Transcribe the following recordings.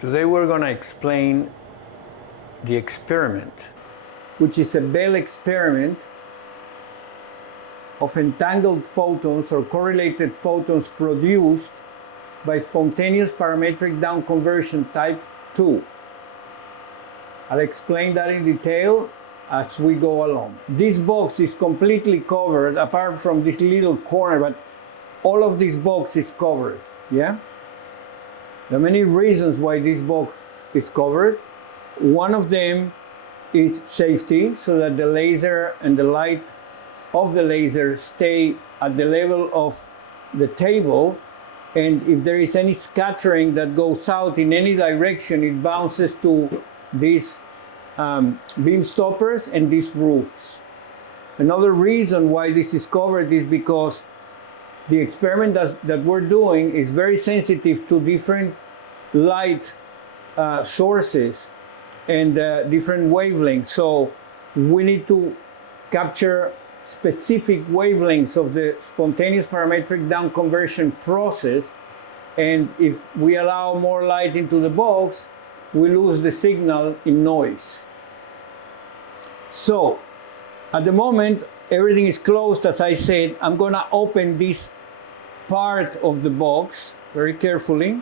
Today we're going to explain the experiment, which is a Bell experiment of entangled photons or correlated photons produced by spontaneous parametric down conversion type 2. I'll explain that in detail as we go along. This box is completely covered apart from this little corner, but all of this box is covered, yeah? There are many reasons why this box is covered. One of them is safety, so that the laser and the light of the laser stay at the level of the table, and if there is any scattering that goes out in any direction, it bounces to these beam stoppers and these roofs. Another reason why this is covered is because the experiment that we're doing is very sensitive to different light sources and different wavelengths. So we need to capture specific wavelengths of the spontaneous parametric down conversion process. And if we allow more light into the box, we lose the signal in noise. So at the moment, everything is closed. As I said, I'm going to open this part of the box very carefully.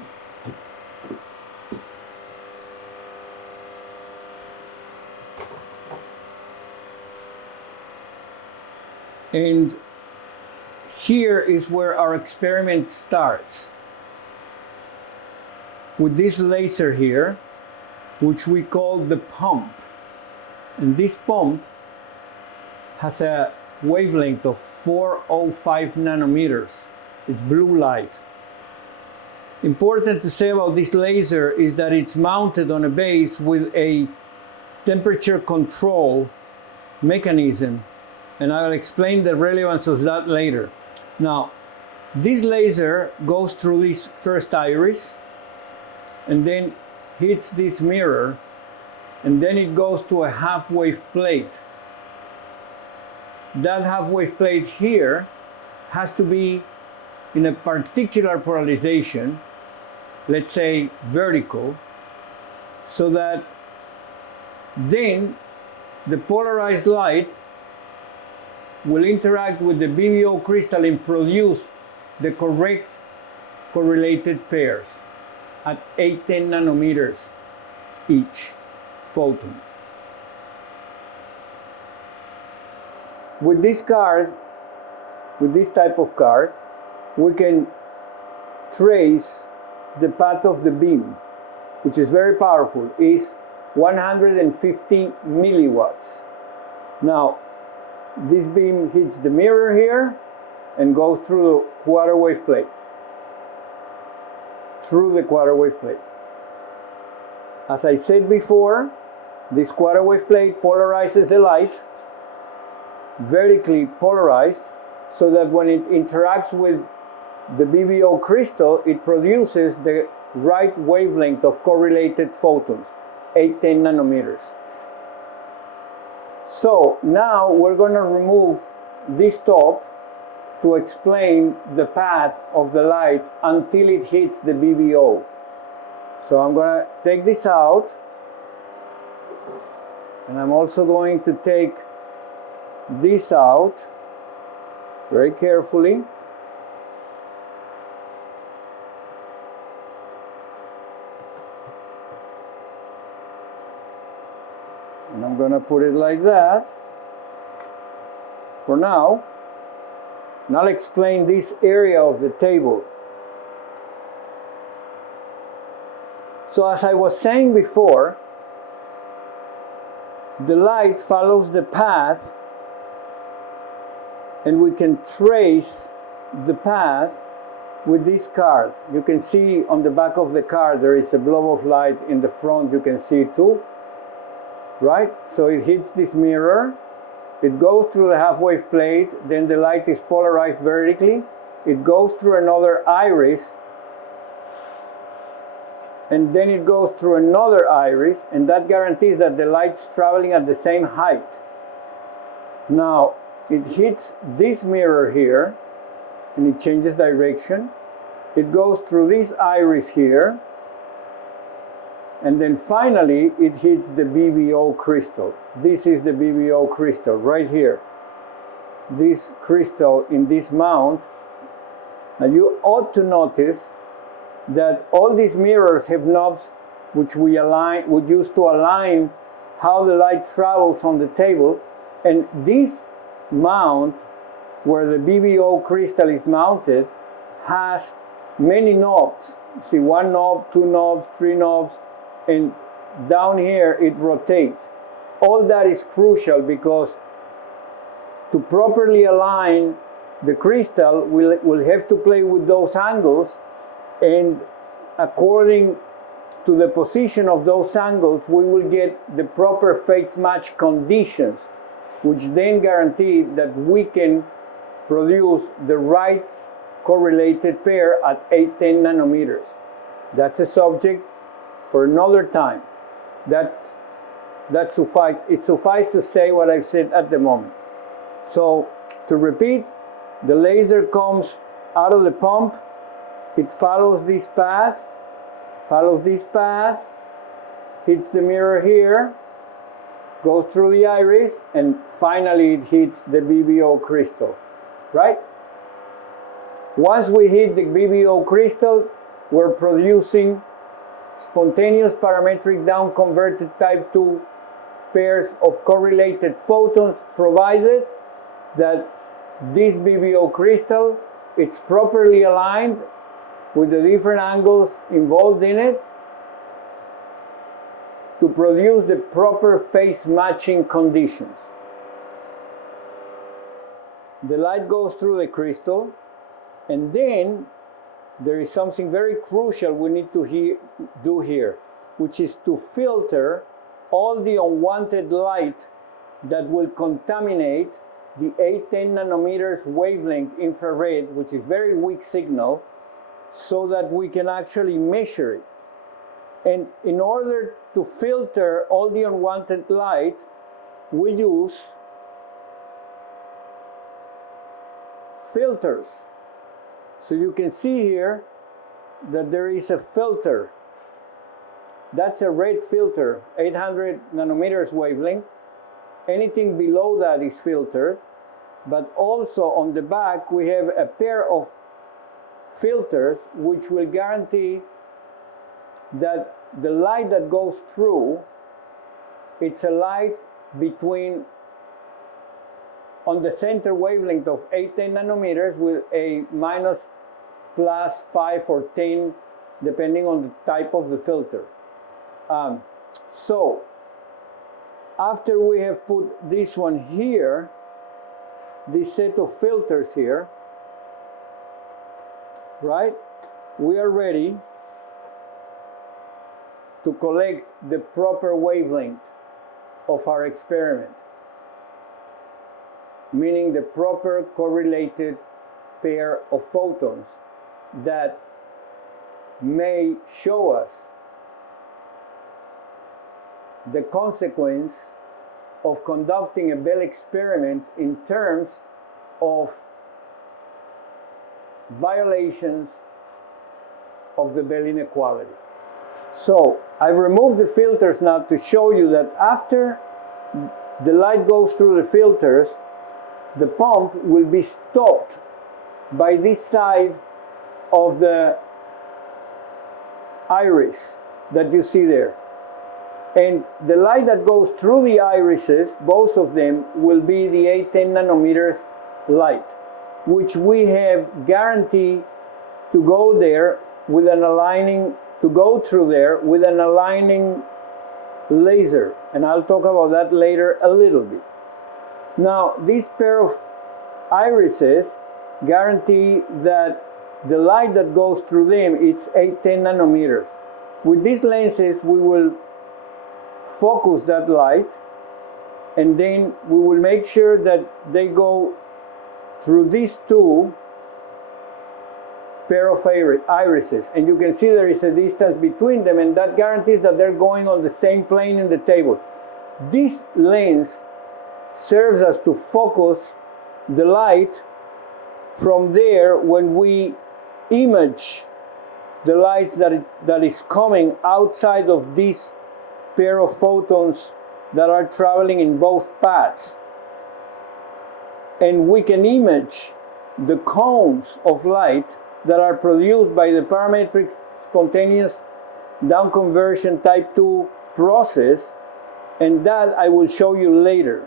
And here is where our experiment starts. With this laser here, which we call the pump. And this pump has a wavelength of 405 nanometers. It's blue light. Important to say about this laser is that it's mounted on a base with a temperature control mechanism, and I'll explain the relevance of that later. Now, this laser goes through this first iris and then hits this mirror, and then it goes to a half-wave plate. That half-wave plate here has to be in a particular polarization, let's say vertical, so that then the polarized light will interact with the BBO crystal and produce the correct correlated pairs at 810 nanometers each photon. With this card, with this type of card, we can trace the path of the beam, which is very powerful. Is 150 milliwatts. Now, this beam hits the mirror here and goes through the quarter wave plate. Through the quarter wave plate. As I said before, this quarter wave plate polarizes the light, vertically polarized, so that when it interacts with the BBO crystal, it produces the right wavelength of correlated photons, 810 nanometers. So now we're going to remove this top to explain the path of the light until it hits the BBO. So I'm going to take this out, and I'm also going to take this out very carefully. And I'm going to put it like that for now. And I'll explain this area of the table. So as I was saying before, the light follows the path, and we can trace the path with this card. You can see on the back of the card there is a blob of light. In the front you can see it too. Right? So it hits this mirror, it goes through the half-wave plate, then the light is polarized vertically, it goes through another iris, and then it goes through another iris, and that guarantees that the light's traveling at the same height. Now, it hits this mirror here, and it changes direction. It goes through this iris here, And then finally, it hits the BBO crystal. This is the BBO crystal right here. This crystal in this mount. And you ought to notice that all these mirrors have knobs which we use to align how the light travels on the table. And this mount, where the BBO crystal is mounted, has many knobs. See, 1 knob, 2 knobs, 3 knobs, and down here it rotates. All that is crucial because to properly align the crystal, we'll have to play with those angles, and according to the position of those angles, we will get the proper phase match conditions, which then guarantee that we can produce the right correlated pair at 810 nanometers. That's a subject for another time. It suffices to say what I've said at the moment. So, to repeat, the laser comes out of the pump, it follows this path, hits the mirror here, goes through the iris, and finally it hits the BBO crystal, right? Once we hit the BBO crystal, we're producing spontaneous parametric down converted type 2 pairs of correlated photons, provided that this BBO crystal, it's properly aligned with the different angles involved in it to produce the proper phase matching conditions. The light goes through the crystal, and then there is something very crucial we need to do here, which is to filter all the unwanted light that will contaminate the 810 nanometers wavelength infrared, which is very weak signal, so that we can actually measure it. And in order to filter all the unwanted light, we use filters. So you can see here that there is a filter. That's a red filter, 800 nanometers wavelength. Anything below that is filtered. But also on the back we have a pair of filters which will guarantee that the light that goes through, it's a light between, on the center wavelength of 810 nanometers with a minus plus 5 or 10 depending on the type of the filter. So after we have put this one here, this set of filters here, right, we are ready to collect the proper wavelength of our experiment, meaning the proper correlated pair of photons that may show us the consequence of conducting a Bell experiment in terms of violations of the Bell inequality. So I removed the filters now to show you that after the light goes through the filters, the pump will be stopped by this side of the iris that you see there. And the light that goes through the irises, both of them, will be the 810 nanometers light, which we have guaranteed to go there with an aligning, to go through there with an aligning laser. And I'll talk about that later a little bit. Now, this pair of irises guarantee that the light that goes through them, it's 810 nanometers. With these lenses, we will focus that light, and then we will make sure that they go through these two pair of irises, and you can see there is a distance between them, and that guarantees that they're going on the same plane in the table. This lens serves us to focus the light from there when we image the light that is coming outside of this pair of photons that are traveling in both paths. And we can image the cones of light that are produced by the parametric spontaneous down conversion type 2 process, and that I will show you later.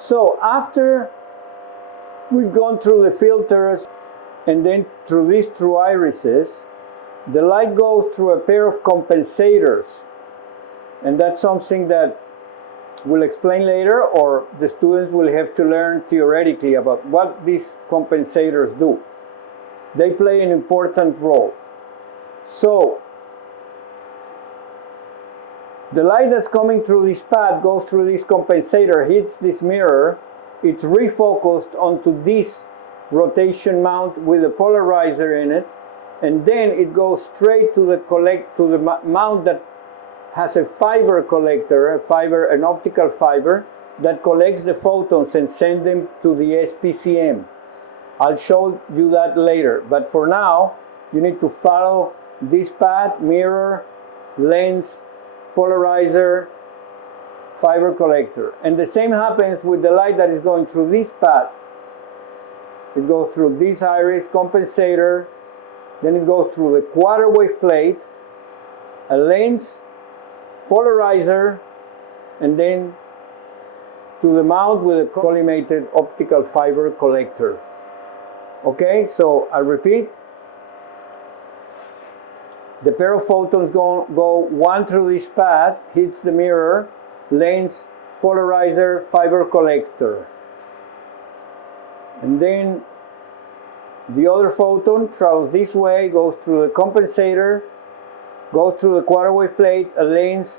So after we've gone through the filters and then through these true irises, the light goes through a pair of compensators, and that's something that we'll explain later, or the students will have to learn theoretically about what these compensators do. They play an important role. So the light that's coming through this path goes through this compensator, hits this mirror, it's refocused onto this rotation mount with a polarizer in it, and then it goes straight to the mount that has a fiber collector, an optical fiber that collects the photons and sends them to the SPCM. I'll show you that later, but for now you need to follow this path: mirror, lens, polarizer, fiber collector. And the same happens with the light that is going through this path. It goes through this iris compensator, then it goes through the quarter wave plate, a lens, polarizer, and then to the mount with a collimated optical fiber collector. Okay, so I repeat. The pair of photons go one through this path, hits the mirror, lens, polarizer, fiber collector. And then the other photon travels this way, goes through the compensator, goes through the quarter wave plate, a lens,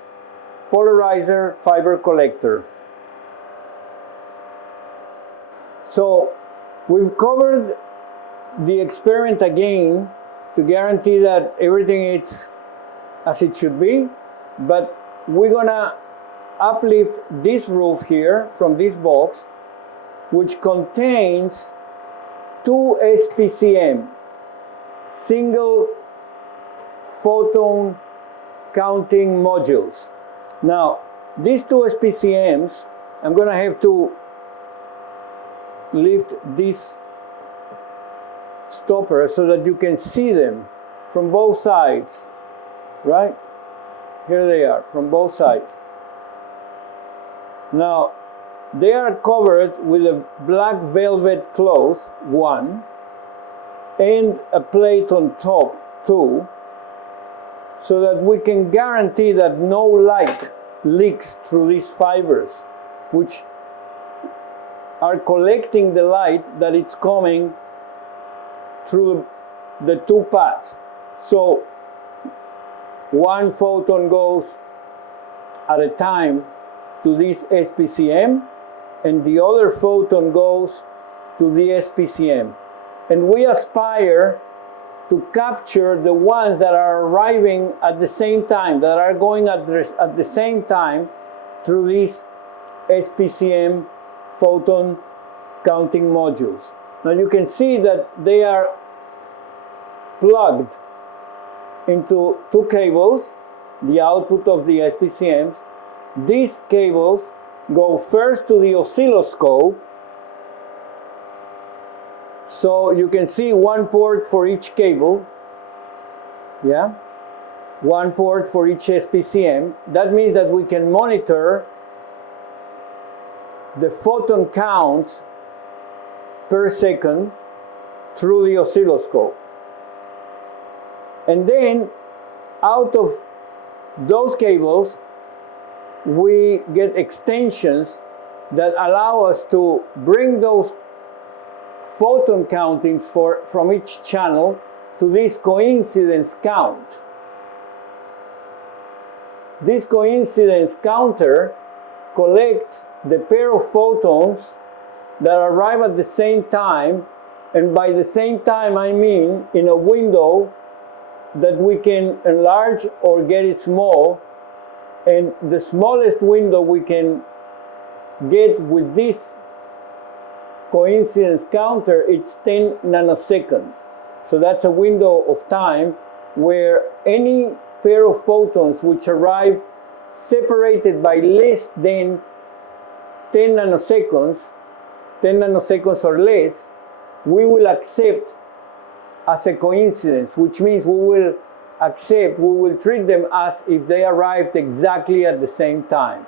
polarizer, fiber collector. So we've covered the experiment again to guarantee that everything is as it should be, but we're gonna uplift this roof here from this box, which contains 2 SPCM, single photon counting modules. Now, these 2 SPCMs, I'm gonna have to lift this stopper so that you can see them from both sides, right? Here they are from both sides. Now they are covered with a black velvet cloth, 1, and a plate on top, 2, so that we can guarantee that no light leaks through these fibers, which are collecting the light that it's coming through the 2 paths. So 1 photon goes at a time to this SPCM, and the other photon goes to the SPCM. And we aspire to capture the ones that are arriving at the same time, that are going at the same time through these SPCM photon counting modules. Now you can see that they are plugged into 2 cables, the output of the SPCMs. These cables go first to the oscilloscope, so you can see 1 port for each cable, yeah, 1 port for each SPCM. That means that we can monitor the photon counts per second through the oscilloscope. And then out of those cables we get extensions that allow us to bring those photon countings from each channel to this coincidence count. This coincidence counter collects the pair of photons that arrive at the same time, and by the same time I mean in a window that we can enlarge or get it small, and the smallest window we can get with this coincidence counter, it's 10 nanoseconds. So that's a window of time where any pair of photons which arrive separated by less than 10 nanoseconds, 10 nanoseconds or less, we will accept as a coincidence, which means we will treat them as if they arrived exactly at the same time.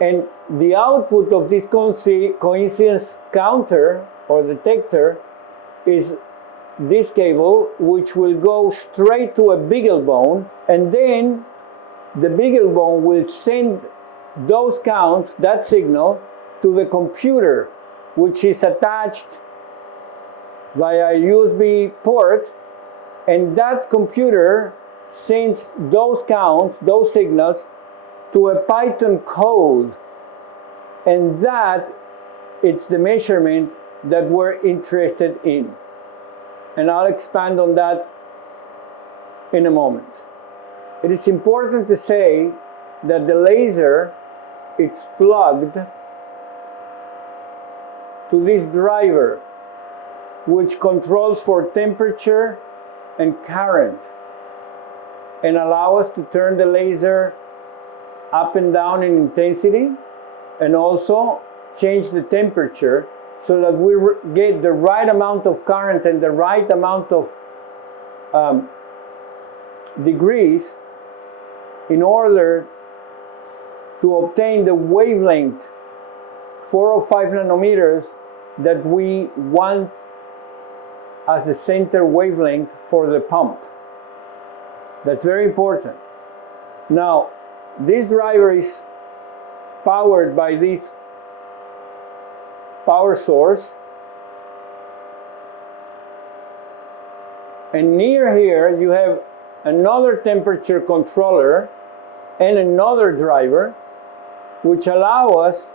And the output of this coincidence counter or detector is this cable, which will go straight to a beagle bone, and then the beagle bone will send those counts, that signal, to the computer, which is attached via a USB port, and that computer sends those counts, those signals, to a Python code, and that it's the measurement that we're interested in. And I'll expand on that in a moment. It is important to say that the laser, it's plugged to this driver, which controls for temperature and current, and allow us to turn the laser up and down in intensity, and also change the temperature so that we get the right amount of current and the right amount of degrees in order to obtain the wavelength 405 nanometers that we want as the center wavelength for the pump. That's very important. Now, this driver is powered by this power source, and near here you have another temperature controller and another driver, which allow us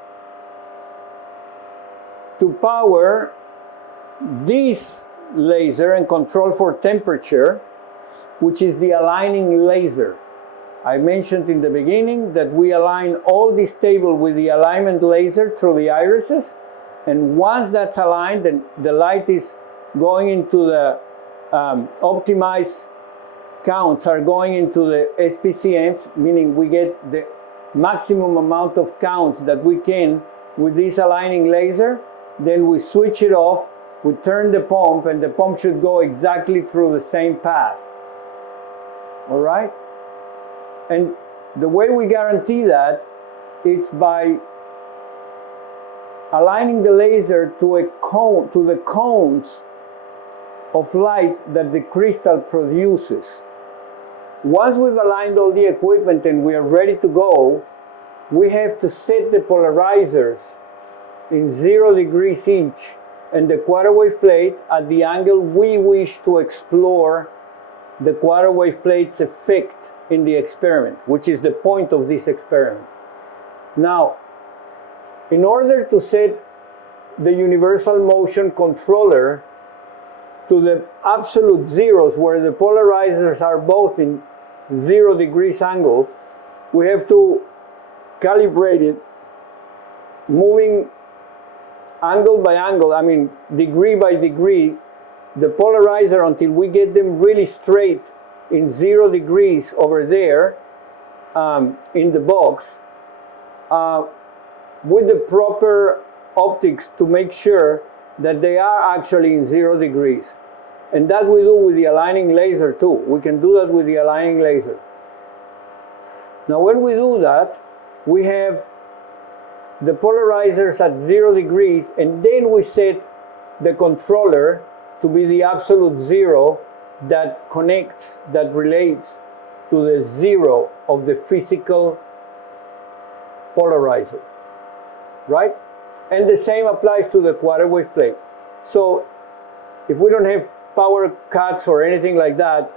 to power this laser and control for temperature, which is the aligning laser. I mentioned in the beginning that we align all this table with the alignment laser through the irises, and once that's aligned, then the light is going into the optimized counts are going into the SPCMs, meaning we get the maximum amount of counts that we can with this aligning laser. Then we switch it off, we turn the pump, and the pump should go exactly through the same path. All right? And the way we guarantee that is by aligning the laser to a cone, to the cones of light that the crystal produces. Once we've aligned all the equipment and we are ready to go, we have to set the polarizers in 0 degrees each and the quarter wave plate at the angle we wish to explore the quarter wave plate's effect in the experiment, which is the point of this experiment. Now, in order to set the universal motion controller to the absolute zeros, where the polarizers are both in 0 degrees angle, we have to calibrate it, moving angle by angle, I mean degree by degree, the polarizer until we get them really straight in 0 degrees over there in the box with the proper optics to make sure that they are actually in 0 degrees. And that we do with the aligning laser too. We can do that with the aligning laser. Now when we do that, we have the polarizers at 0 degrees, and then we set the controller to be the absolute zero that connects, that relates to the zero of the physical polarizer, right? And the same applies to the quarter wave plate. So if we don't have power cuts or anything like that,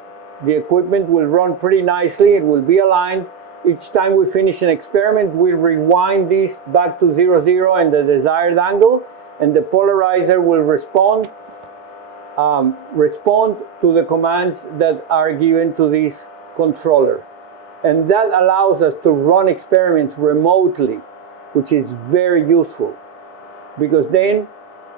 the equipment will run pretty nicely. It will be aligned. Each time we finish an experiment, we rewind this back to 0, 0 and the desired angle, and the polarizer will respond to the commands that are given to this controller. And that allows us to run experiments remotely, which is very useful, because then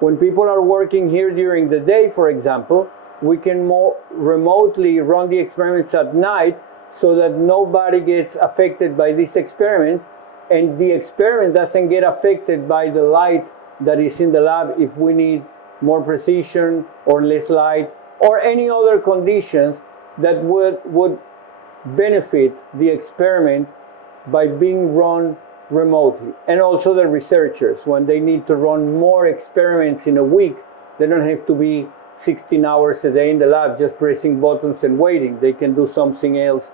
When people are working here during the day, for example, we can more remotely run the experiments at night so that nobody gets affected by these experiments, and the experiment doesn't get affected by the light that is in the lab if we need more precision or less light or any other conditions that would benefit the experiment by being run remotely. And also the researchers, when they need to run more experiments in a week, they don't have to be 16 hours a day in the lab just pressing buttons and waiting. They can do something else,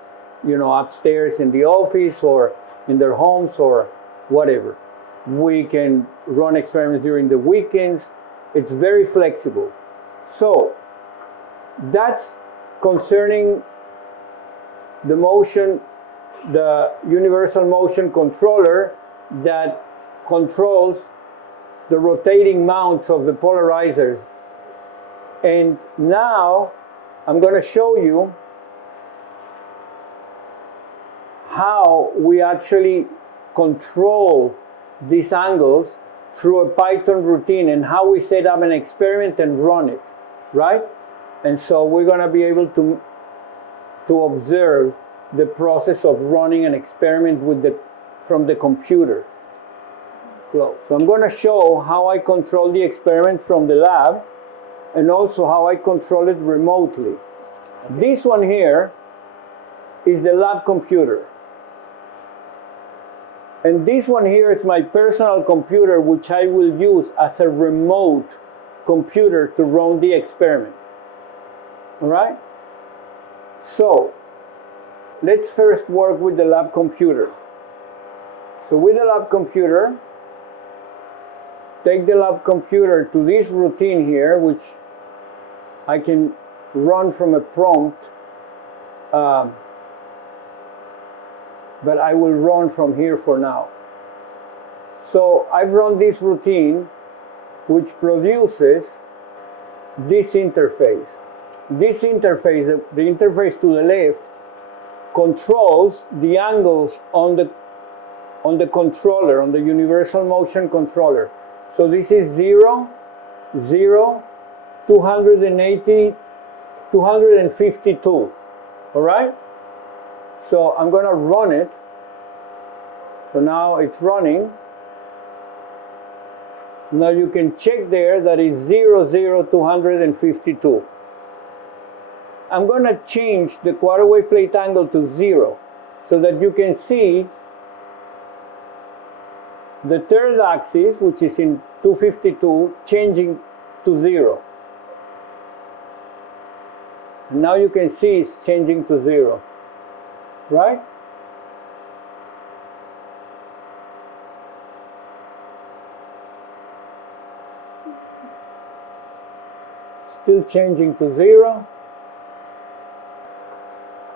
you know, upstairs in the office or in their homes or whatever. We can run experiments during the weekends. It's very flexible. So that's concerning the motion, the universal motion controller that controls the rotating mounts of the polarizers. And now I'm going to show you how we actually control these angles through a Python routine and how we set up an experiment and run it, right? And so we're going to be able to observe the process of running an experiment from the computer. So I'm going to show how I control the experiment from the lab and also how I control it remotely. This one here is the lab computer. And this one here is my personal computer, which I will use as a remote computer to run the experiment. All right? So let's first work with the lab computer. So with the lab computer, take the lab computer to this routine here, which I can run from a prompt, but I will run from here for now. So I've run this routine, which produces this interface. This interface, the interface to the left, controls the angles on the controller, on the universal motion controller. So this is 0, 0, 280, 252. All right? So I'm going to run it. So now it's running. Now you can check there that it's 0, 0, 252. I'm going to change the quarter wave plate angle to 0 so that you can see the third axis, which is in 252, changing to 0. And now you can see it's changing to 0. Right? Still changing to 0.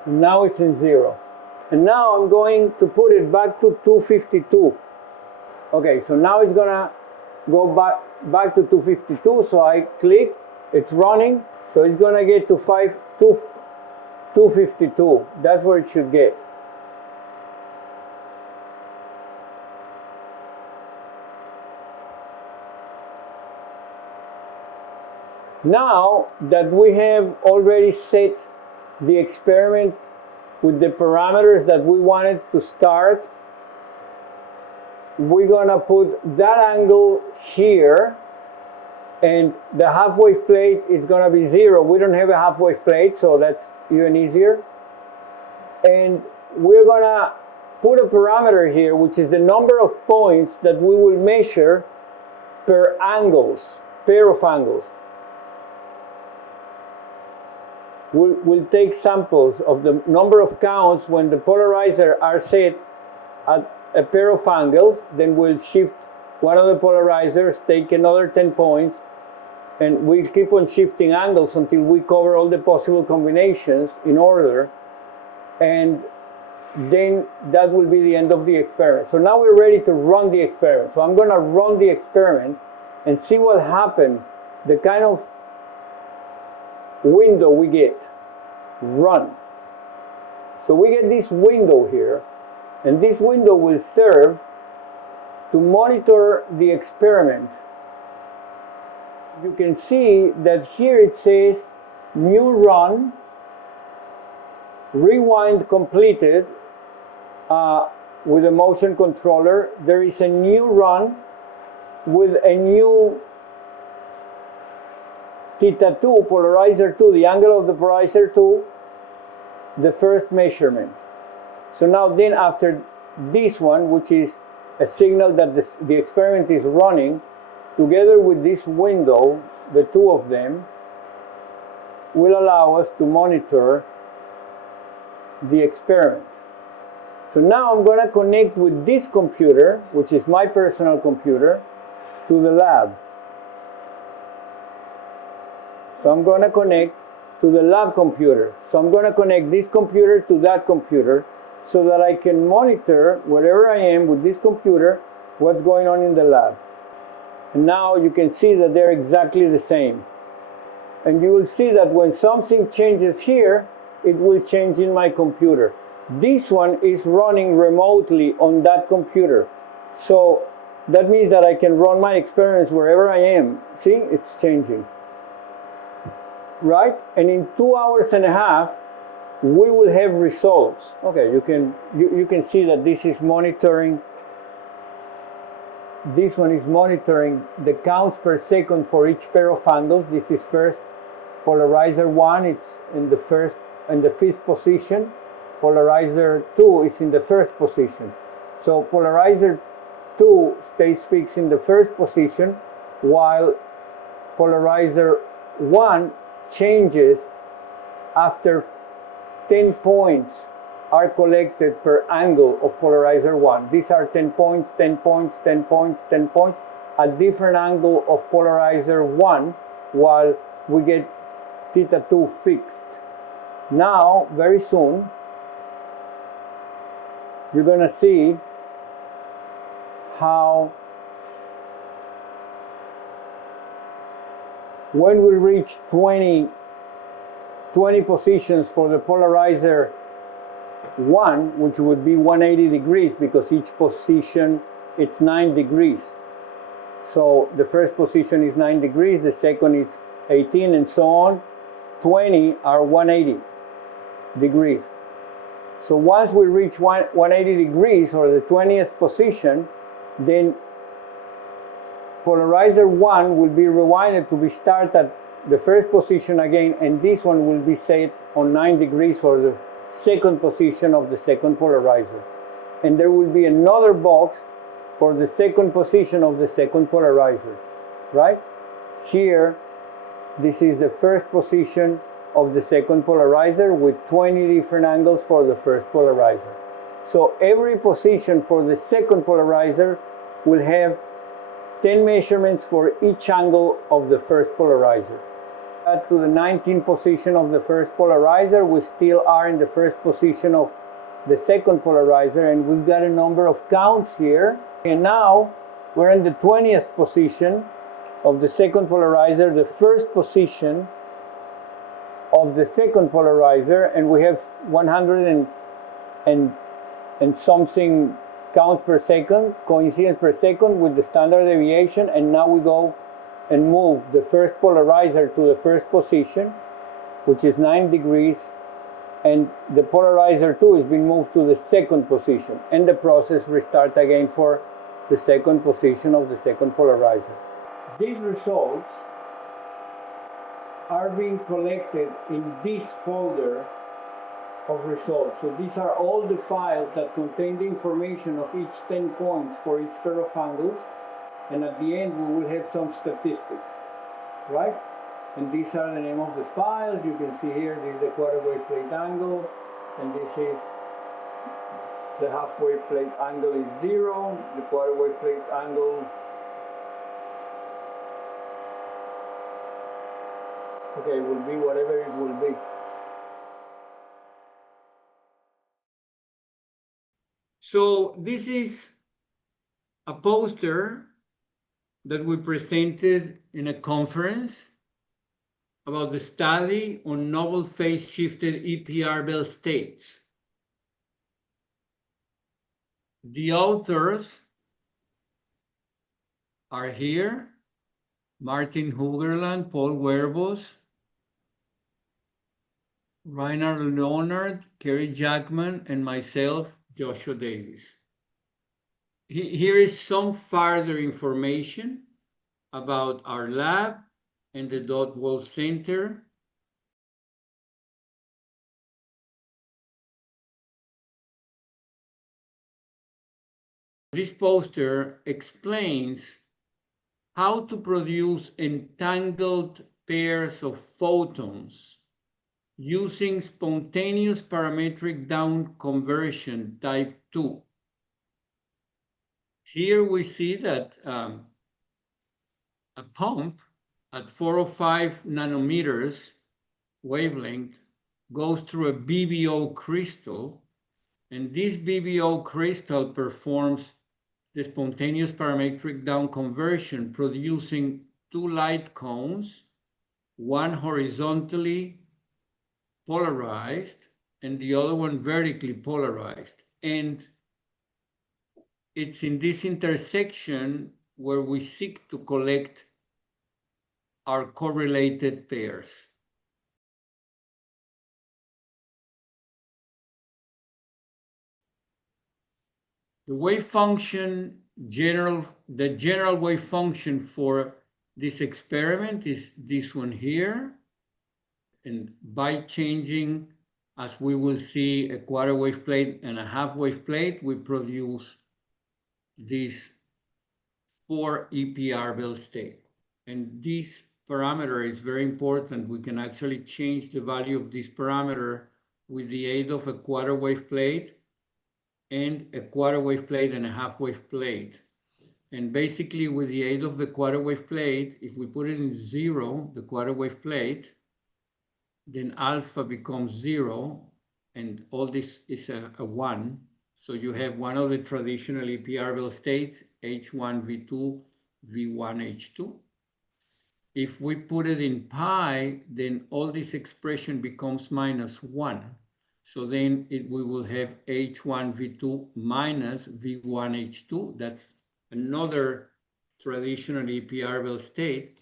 And now it's in 0. And now I'm going to put it back to 252. Okay, so now it's gonna go back to 252. So I click, it's running. So it's gonna get to 252. That's where it should get. Now that we have already set the experiment with the parameters that we wanted to start, we're gonna put that angle here, and the half wave plate is gonna be 0. We don't have a half wave plate, so that's even easier. And we're gonna put a parameter here, which is the number of points that we will measure per pair of angles. We'll take samples of the number of counts when the polarizer are set at a pair of angles. Then we'll shift one of the polarizers, take another 10 points, and we'll keep on shifting angles until we cover all the possible combinations in order. And then that will be the end of the experiment. So now we're ready to run the experiment. So I'm going to run the experiment and see what happened, the kind of window we get. Run. So we get this window here, and this window will serve to monitor the experiment You can see that here it says new run, rewind completed with a motion controller. There is a new run with a new 𝜃2, polarizer 2, the angle of the polarizer 2, the first measurement. So now then after this one, which is a signal that the experiment is running, together with this window, the two of them, will allow us to monitor the experiment. So now I'm going to connect with this computer, which is my personal computer, to the lab. So I'm going to connect to the lab computer. So I'm going to connect this computer to that computer so that I can monitor wherever I am with this computer what's going on in the lab. And now you can see that they're exactly the same. And you will see that when something changes here, it will change in my computer. This one is running remotely on that computer. So that means that I can run my experiments wherever I am. See, it's changing. Right? And in 2 hours and a half, we will have results. Okay, you can see that this is monitoring. This one is monitoring the counts per second for each pair of handles. This is first polarizer 1, it's in the fifth position. Polarizer 2 is in the first position. So polarizer 2 stays fixed in the first position, while polarizer 1 changes after 10 points are collected per angle of polarizer 1. These are 10 points, 10 points, 10 points, 10 points, a different angle of polarizer 1, while we get 𝜃2 fixed. Now, very soon, you're going to see how when we reach 20 positions for the polarizer 1, which would be 180 degrees, because each position it's 9 degrees. So the first position is 9 degrees, the second is 18, and so on. 20 are 180 degrees. So once we reach 180 degrees, or the 20th position, then polarizer 1 will be rewinded to be started at the first position again, and this one will be set on 9 degrees for the second position of the second polarizer. And there will be another box for the second position of the second polarizer, right? Here, this is the first position of the second polarizer with 20 different angles for the first polarizer. So every position for the second polarizer will have 10 measurements for each angle of the first polarizer. To the 19th position of the first polarizer, we still are in the first position of the second polarizer, and we've got a number of counts here. And now we're in the 20th position of the second polarizer, the first position of the second polarizer, and we have 100 and something counts per second, coincidence per second with the standard deviation. And now we go and move the first polarizer to the first position, which is 9 degrees, and the polarizer 2 is being moved to the second position, and the process restarts again for the second position of the second polarizer. These results are being collected in this folder of results. So these are all the files that contain the information of each 10 points for each pair of angles, and at the end we will have some statistics, right? And these are the name of the files. You can see here, this is the quarter wave plate angle, and this is the half wave plate angle is 0, the quarter wave plate angle, okay, will be whatever it will be. So this is a poster that we presented in a conference about the study on novel phase-shifted EPR-Bell states. The authors are here. Martin Hugerland, Paul Werbos, Reinhard Leonard, Kerry Jackman, and myself, Joshua Davis. Here is some further information about our lab and the Dot Wall Center. This poster explains how to produce entangled pairs of photons using spontaneous parametric down conversion type 2. Here we see that a pump at 405 nanometers wavelength goes through a BBO crystal, and this BBO crystal performs the spontaneous parametric down conversion, producing two light cones, one horizontally polarized and the other one vertically polarized. And it's in this intersection where we seek to collect our correlated pairs. The wave function, the general wave function for this experiment is this one here. And by changing, as we will see, a quarter wave plate and a half wave plate, we produce these 4 EPR-Bell states. And this parameter is very important. We can actually change the value of this parameter with the aid of a quarter wave plate and a quarter wave plate and a half wave plate. And basically with the aid of the quarter wave plate, if we put it in 0, the quarter wave plate, then alpha becomes 0, and all this is a 1. So you have one of the traditional EPR-Bell states, H1, V2, V1, H2. If we put it in pi, then all this expression becomes -1. So then we will have H1, V2 minus V1, H2. That's another traditional EPR-Bell state.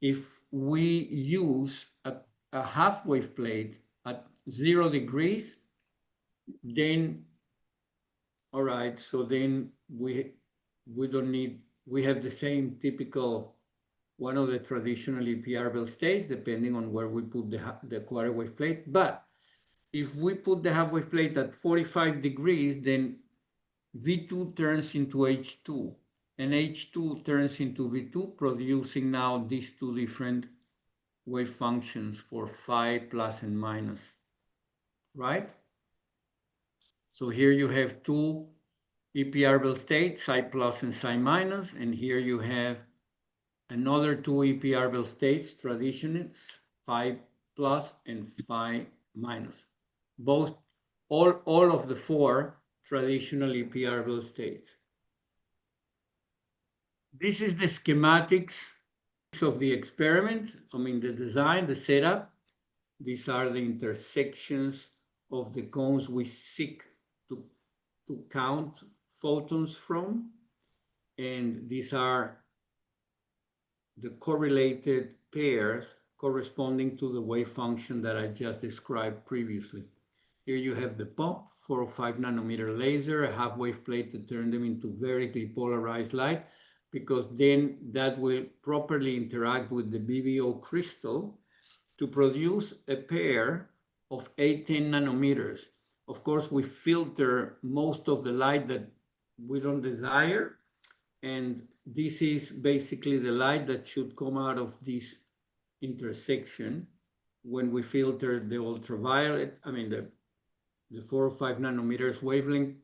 If we use a half wave plate at 0 degrees, then, all right, so then we don't need, we have the same typical, one of the traditional EPR-Bell states, depending on where we put the quarter wave plate. But if we put the half wave plate at 45 degrees, then V2 turns into H2, and H2 turns into V2, producing now these two different wave functions for phi plus and minus, right? So here you have two EPR-Bell states, psi plus and psi minus, and here you have another two EPR-Bell states, traditionals, phi plus and phi minus. Both, all of the 4 traditional EPR-Bell states. This is the schematics of the experiment, I mean the design, the setup. These are the intersections of the cones we seek to count photons from, and these are the correlated pairs corresponding to the wave function that I just described previously. Here you have the pump, 405 nanometer laser, a half wave plate to turn them into vertically polarized light, because then that will properly interact with the BBO crystal to produce a pair of 810 nanometers. Of course, we filter most of the light that we don't desire, and this is basically the light that should come out of this intersection when we filter the ultraviolet, I mean the 4 or 5 nanometers wavelength,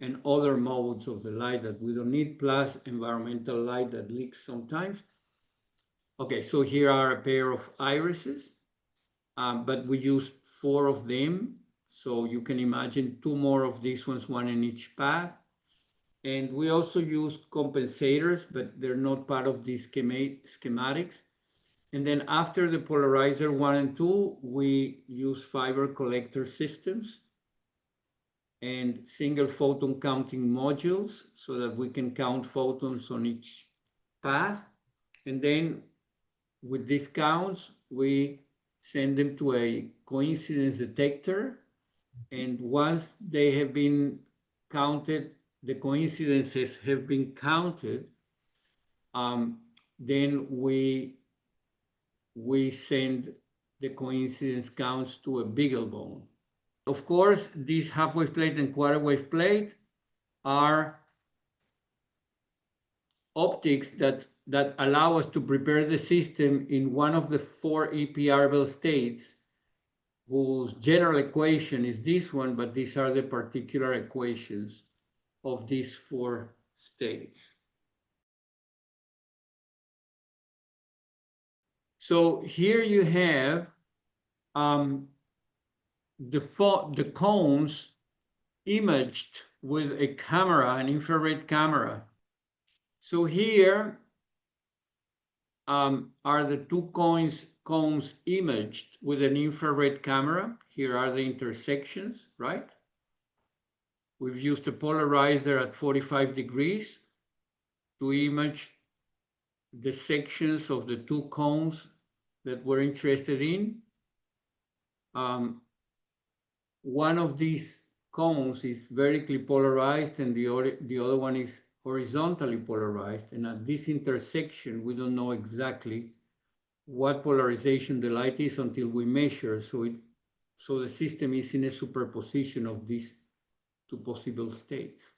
and other modes of the light that we don't need, plus environmental light that leaks sometimes. Okay, so here are a pair of irises, but we use 4 of them. So you can imagine 2 more of these ones, 1 in each path. And we also use compensators, but they're not part of these schematics. And then after the polarizer 1 and 2, we use fiber collector systems and single photon counting modules so that we can count photons on each path. And then with these counts, we send them to a coincidence detector. And once they have been counted, the coincidences have been counted, then we send the coincidence counts to a BeagleBone. Of course, these half-wave plate and quarter-wave plate are optics that allow us to prepare the system in one of the 4 EPR-Bell states, whose general equation is this one, but these are the particular equations of these 4 states. So here you have the cones imaged with a camera, an infrared camera. So here are the 2 cones imaged with an infrared camera. Here are the intersections, right? We've used a polarizer at 45 degrees to image the sections of the 2 cones that we're interested in. One of these cones is vertically polarized and the other one is horizontally polarized. And at this intersection, we don't know exactly what polarization the light is until we measure. So the system is in a superposition of these 2 possible states.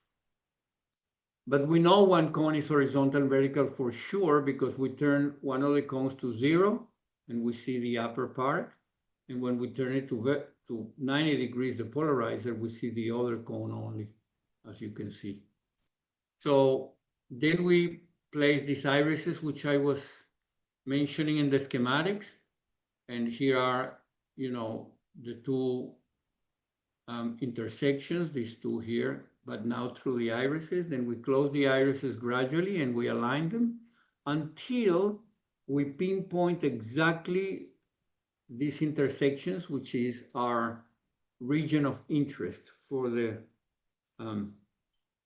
But we know one cone is horizontal and vertical for sure because we turn one of the cones to 0 and we see the upper part. And when we turn it to 90 degrees, the polarizer, we see the other cone only, as you can see. So then we place these irises, which I was mentioning in the schematics. And here are, the 2 intersections, these 2 here, but now through the irises. Then we close the irises gradually and we align them until we pinpoint exactly these intersections, which is our region of interest for the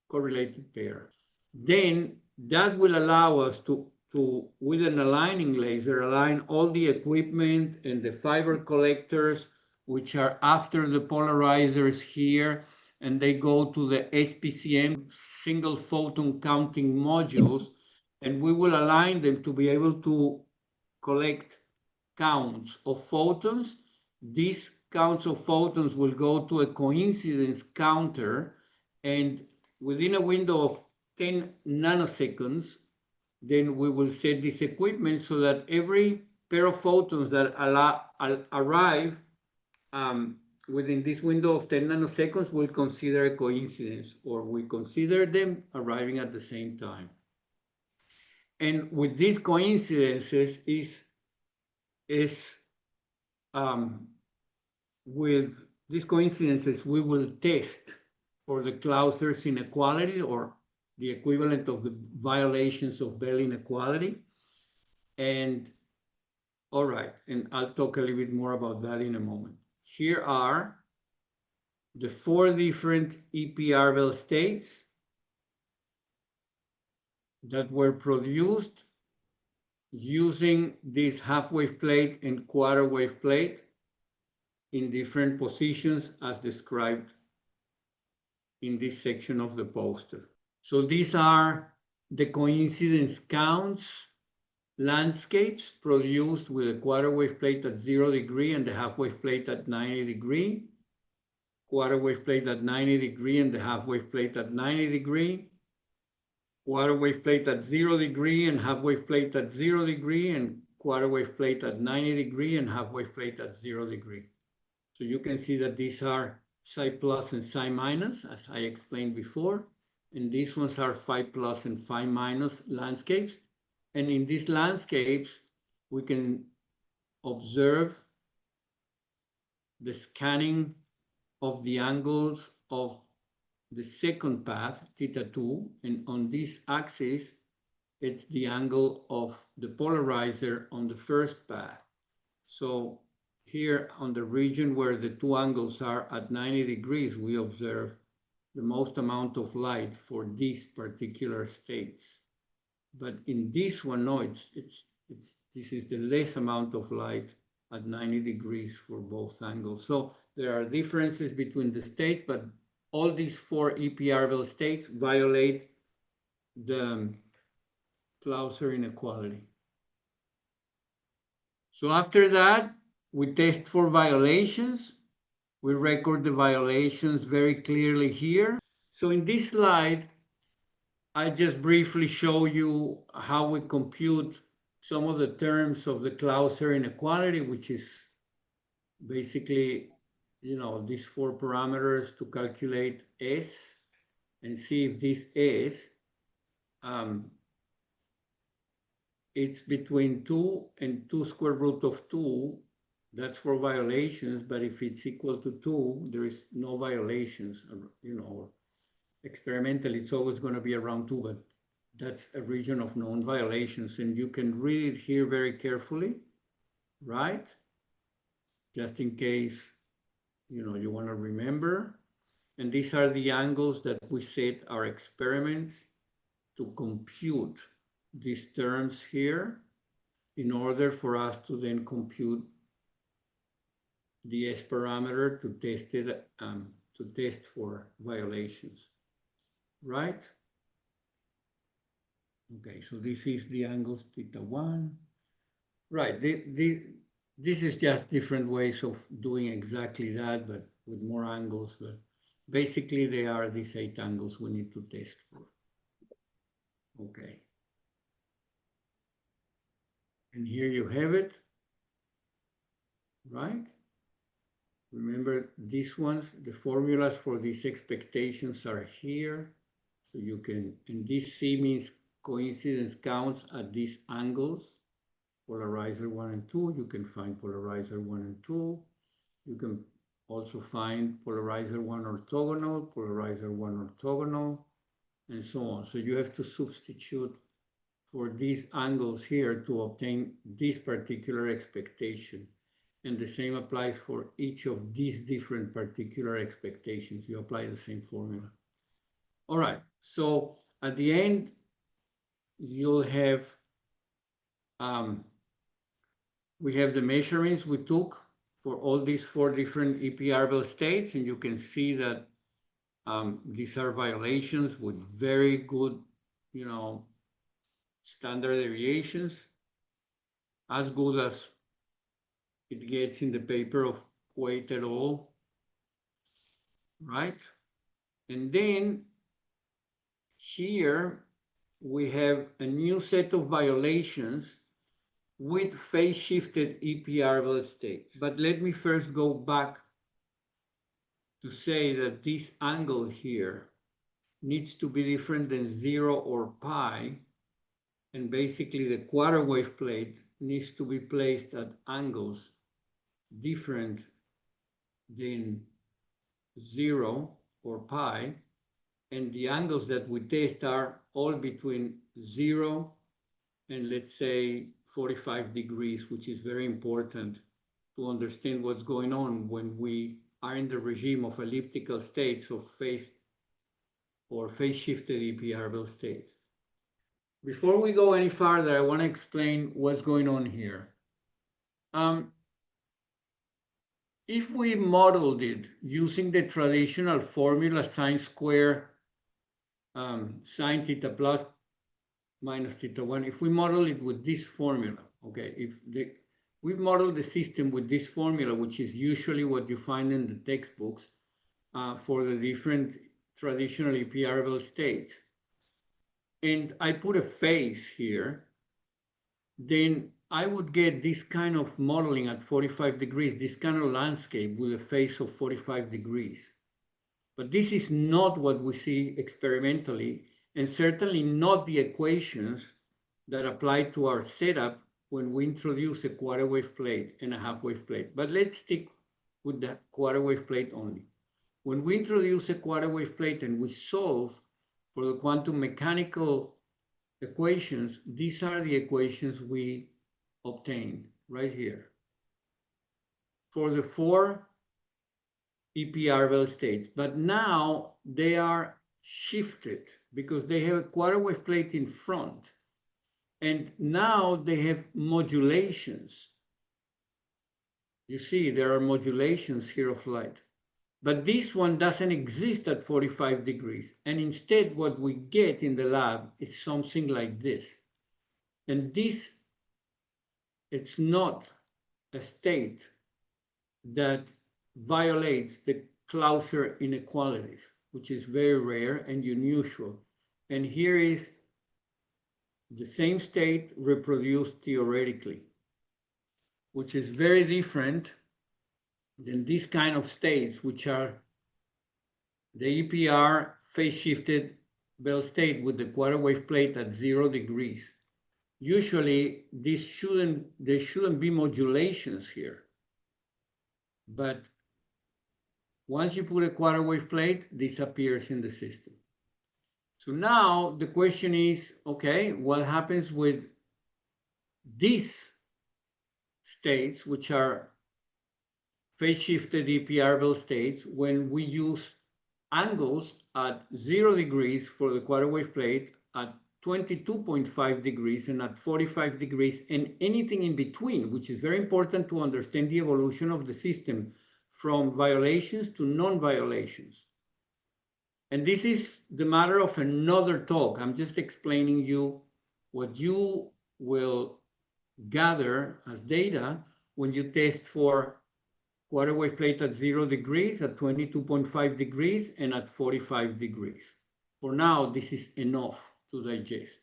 correlated pair. Then that will allow us to, with an aligning laser, align all the equipment and the fiber collectors, which are after the polarizers here, and they go to the SPCM, single photon counting modules, and we will align them to be able to collect counts of photons. These counts of photons will go to a coincidence counter, and within a window of 10 nanoseconds, then we will set this equipment so that every pair of photons that arrive within this window of 10 nanoseconds will consider a coincidence, or we consider them arriving at the same time. And with these coincidences with these coincidences, we will test for the Clauser's inequality, or the equivalent of the violations of Bell inequality. And all right, and I'll talk a little bit more about that in a moment. Here are the 4 different EPR-Bell states that were produced using this half-wave plate and quarter-wave plate in different positions as described in this section of the poster. So these are the coincidence counts landscapes produced with a quarter-wave plate at 0 degree and the half-wave plate at 90 degree, quarter-wave plate at 90 degree and the half-wave plate at 90 degree, quarter-wave plate at 0 degree and half-wave plate at 0 degree, and quarter-wave plate at 90 degree and half-wave plate at 0 degree. So you can see that these are psi plus and psi minus, as I explained before, and these ones are phi plus and phi minus landscapes. And in these landscapes, we can observe the scanning of the angles of the second path, θ2, and on this axis, it's the angle of the polarizer on the first path. So here on the region where the 2 angles are at 90 degrees, we observe the most amount of light for these particular states. But in this one, no, this is the less amount of light at 90 degrees for both angles. So there are differences between the states, but all these 4 EPR-Bell states violate the Clauser inequality. So after that, we test for violations. We record the violations very clearly here. So in this slide, I just briefly show you how we compute some of the terms of the Clauser inequality, which is basically, you know, these 4 parameters to calculate S and see if this S, it's between 2 and 2 square root of 2. That's for violations, but if it's equal to 2, there is no violations, you know. Experimentally, it's always going to be around 2, but that's a region of known violations, and you can read it here very carefully, right? Just in case, you know, you want to remember. And these are the angles that we set our experiments to compute these terms here in order for us to then compute the S parameter to test it, to test for violations. Right? Okay, so this is the angles 𝜃1. Right, this is just different ways of doing exactly that, but with more angles. But basically, they are these 8 angles we need to test for. Okay. And here you have it, right? Remember these ones, the formulas for these expectations are here. So you can, and this C means coincidence counts at these angles, polarizer 1 and 2. You can find polarizer 1 and 2. You can also find polarizer 1 orthogonal, polarizer 1 orthogonal, and so on. So you have to substitute for these angles here to obtain this particular expectation. And the same applies for each of these different particular expectations. You apply the same formula. All right, so at the end, you'll have, we have the measurements we took for all these 4 different EPR-Bell states, and you can see that these are violations with very good, you know, standard deviations, as good as it gets in the paper of Kwiat et al., right? And then here we have a new set of violations with phase-shifted EPR-Bell states. But let me first go back to say that this angle here needs to be different than 0 or pi, and basically the quarter wave plate needs to be placed at angles different than 0 or pi, and the angles that we test are all between 0 and, let's say, 45 degrees, which is very important to understand what's going on when we are in the regime of elliptical states of phase or phase-shifted EPR-Bell states. Before we go any farther, I want to explain what's going on here. If we modeled it using the traditional formula sine square sine theta plus minus 𝜃1, if we model it with this formula, okay, we model the system with this formula, which is usually what you find in the textbooks for the different traditional EPR-Bell states, and I put a phase here, then I would get this kind of modeling at 45 degrees, this kind of landscape with a phase of 45 degrees. But this is not what we see experimentally, and certainly not the equations that apply to our setup when we introduce a quarter wave plate and a half wave plate. But let's stick with the quarter wave plate only. When we introduce a quarter wave plate and we solve for the quantum mechanical equations, these are the equations we obtain right here for the 4 EPR-Bell states. But now they are shifted because they have a quarter wave plate in front, And now they have modulations. You see, there are modulations here of light. But this one doesn't exist at 45 degrees. And instead, what we get in the lab is something like this. And this, it's not a state that violates the Clauser inequalities, which is very rare and unusual. And here is the same state reproduced theoretically, which is very different than this kind of states, which are the EPR phase-shifted Bell state with the quarter wave plate at 0 degrees. Usually, there shouldn't be modulations here. But once you put a quarter wave plate, this appears in the system. So now the question is, okay, what happens with these states, which are phase-shifted EPR-Bell states, when we use angles at 0 degrees for the quarter wave plate, at 22.5 degrees and at 45 degrees, and anything in between, which is very important to understand the evolution of the system from violations to non-violations. And this is the matter of another talk. I'm just explaining you what you will gather as data when you test for quarter wave plate at 0 degrees, at 22.5 degrees, and at 45 degrees. For now, this is enough to digest,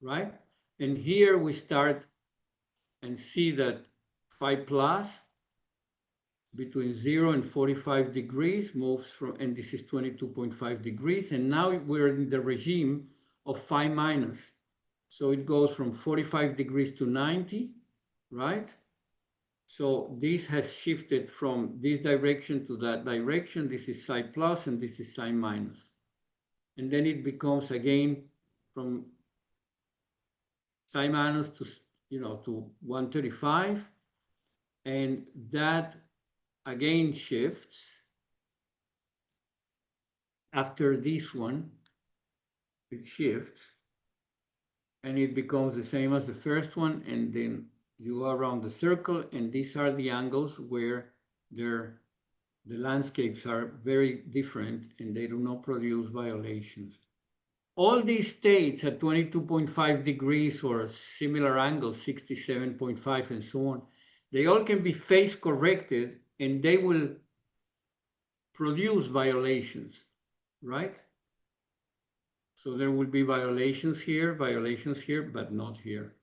right? And here we start and see that phi plus between 0 and 45 degrees moves from, and this is 22.5 degrees, and now we're in the regime of phi minus. So it goes from 45 degrees to 90, right? So this has shifted from this direction to that direction. This is psi plus and this is psi minus. And then it becomes again from psi minus to, to 135. And that again shifts after this one, it shifts and it becomes the same as the first one, and then you go around the circle, and these are the angles where the landscapes are very different and they do not produce violations. All these states at 22.5 degrees or similar angles, 67.5 and so on, they all can be phase corrected and they will produce violations, right? So there will be violations here, but not here.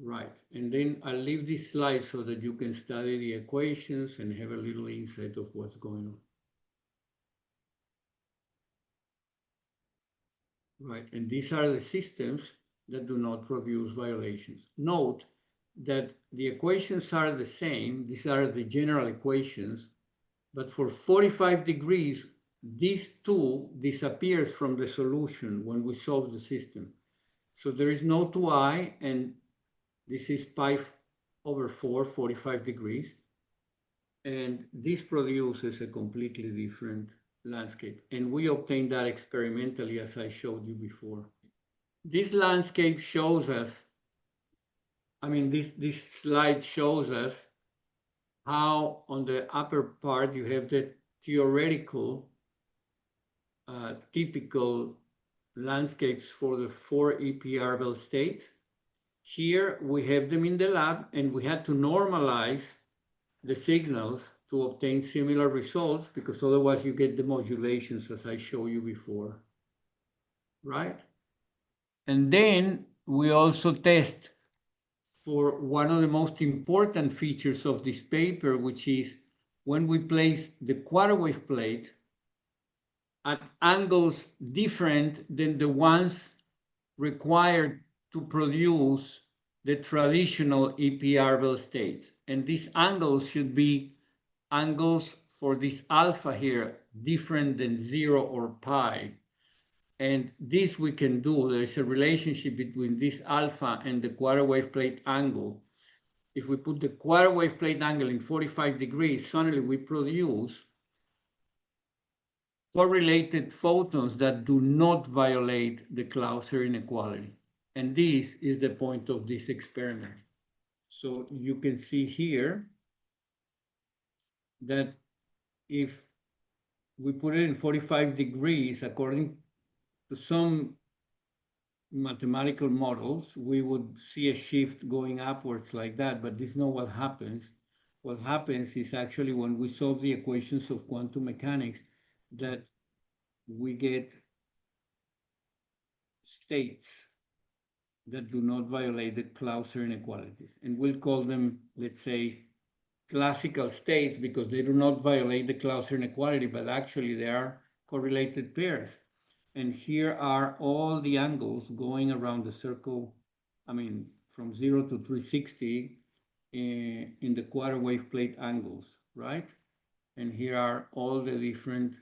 Right, and then I'll leave this slide so that you can study the equations and have a little insight of what's going on. Right, and these are the systems that do not produce violations. Note that the equations are the same, these are the general equations, but for 45 degrees, this 2 disappears from the solution when we solve the system. So there is no 2i, and this is pi over 4, 45 degrees. And this produces a completely different landscape. And we obtained that experimentally, as I showed you before. This landscape shows us, this slide shows us how on the upper part you have the theoretical, typical landscapes for the 4 EPR-Bell states. Here we have them in the lab, and we had to normalize the signals to obtain similar results, because otherwise you get the modulations as I showed you before, right? And then we also test for one of the most important features of this paper, which is when we place the quarter wave plate at angles different than the ones required to produce the traditional EPR-Bell states. And these angles should be angles for this alpha here, different than 0 or pi. And this we can do. There is a relationship between this alpha and the quarter wave plate angle. If we put the quarter wave plate angle in 45 degrees, suddenly we produce correlated photons that do not violate the Clauser inequality. And this is the point of this experiment. So you can see here that if we put it in 45 degrees, according to some mathematical models, we would see a shift going upwards like that, but this is not what happens. What happens is actually when we solve the equations of quantum mechanics, that we get states that do not violate the Clauser inequalities. And we'll call them, let's say, classical states because they do not violate the Clauser inequality, but actually they are correlated pairs. And here are all the angles going around the circle, I mean, from 0 to 360 in the quarter wave plate angles, right? And here are all the different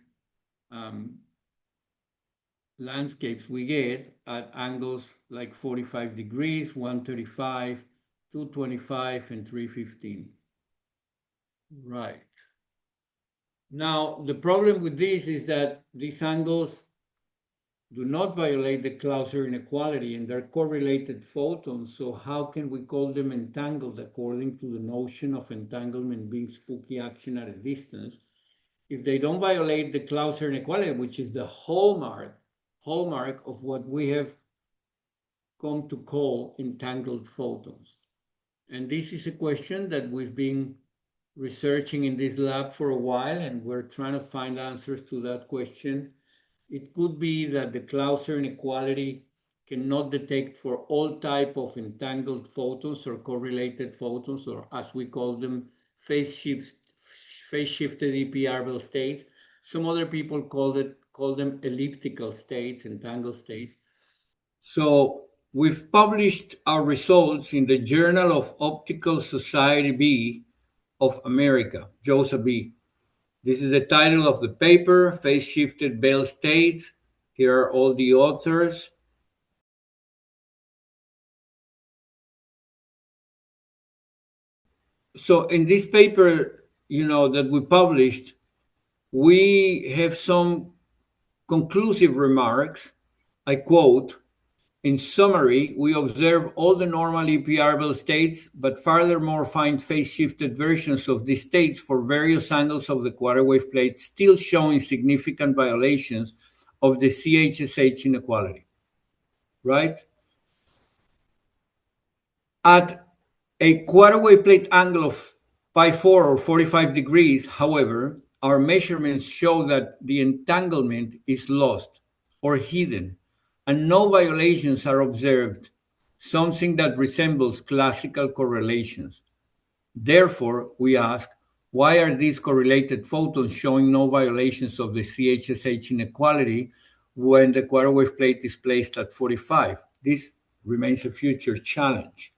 landscapes we get at angles like 45 degrees, 135, 225, and 315. Right. Now, the problem with this is that these angles do not violate the Clauser inequality and they're correlated photons. So how can we call them entangled according to the notion of entanglement being spooky action at a distance? If they don't violate the Clauser inequality, which is the hallmark of what we have come to call entangled photons. And this is a question that we've been researching in this lab for a while, and we're trying to find answers to that question. It could be that the Clauser inequality cannot detect for all type of entangled photons or correlated photons, or as we call them, phase-shifted EPR-Bell states. Some other people call them elliptical states, entangled states. So we've published our results in the Journal of Optical Society B of America, JOSA B. This is the title of the paper, Phase-Shifted Bell States. Here are all the authors. So in this paper, that we published, we have some conclusive remarks. I quote, "In summary, we observe all the normal EPR-Bell states, but furthermore find phase-shifted versions of these states for various angles of the quarter wave plate still showing significant violations of the CHSH inequality." Right? At a quarter wave plate angle of pi4 or 45 degrees, however, our measurements show that the entanglement is lost or hidden, and no violations are observed, something that resembles classical correlations. Therefore, we ask, why are these correlated photons showing no violations of the CHSH inequality when the quarter wave plate is placed at 45? This remains a future challenge.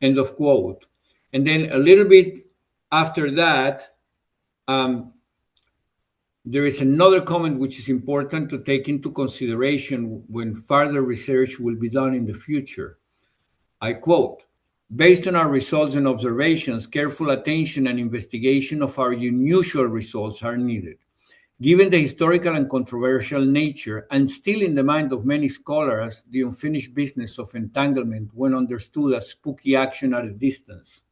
End of quote. And then a little bit after that, there is another comment which is important to take into consideration when further research will be done in the future. I quote, "Based on our results and observations, careful attention and investigation of our unusual results are needed. Given the historical and controversial nature, and still in the mind of many scholars, the unfinished business of entanglement when understood as spooky action at a distance.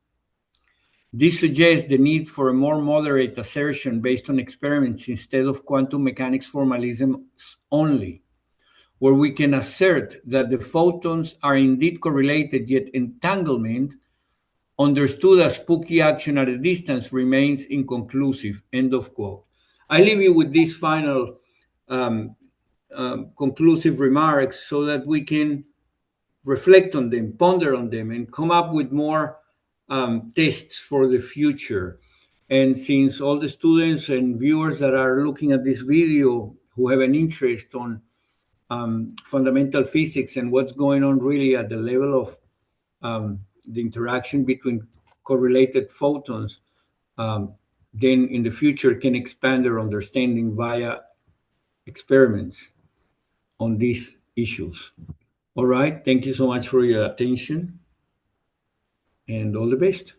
This suggests the need for a more moderate assertion based on experiments instead of quantum mechanics formalism only, where we can assert that the photons are indeed correlated, yet entanglement, understood as spooky action at a distance, remains inconclusive." End of quote. I leave you with these final conclusive remarks so that we can reflect on them, ponder on them, and come up with more tests for the future. And since all the students and viewers that are looking at this video who have an interest on fundamental physics and what's going on really at the level of the interaction between correlated photons, then in the future can expand their understanding via experiments on these issues. All right, thank you so much for your attention and all the best.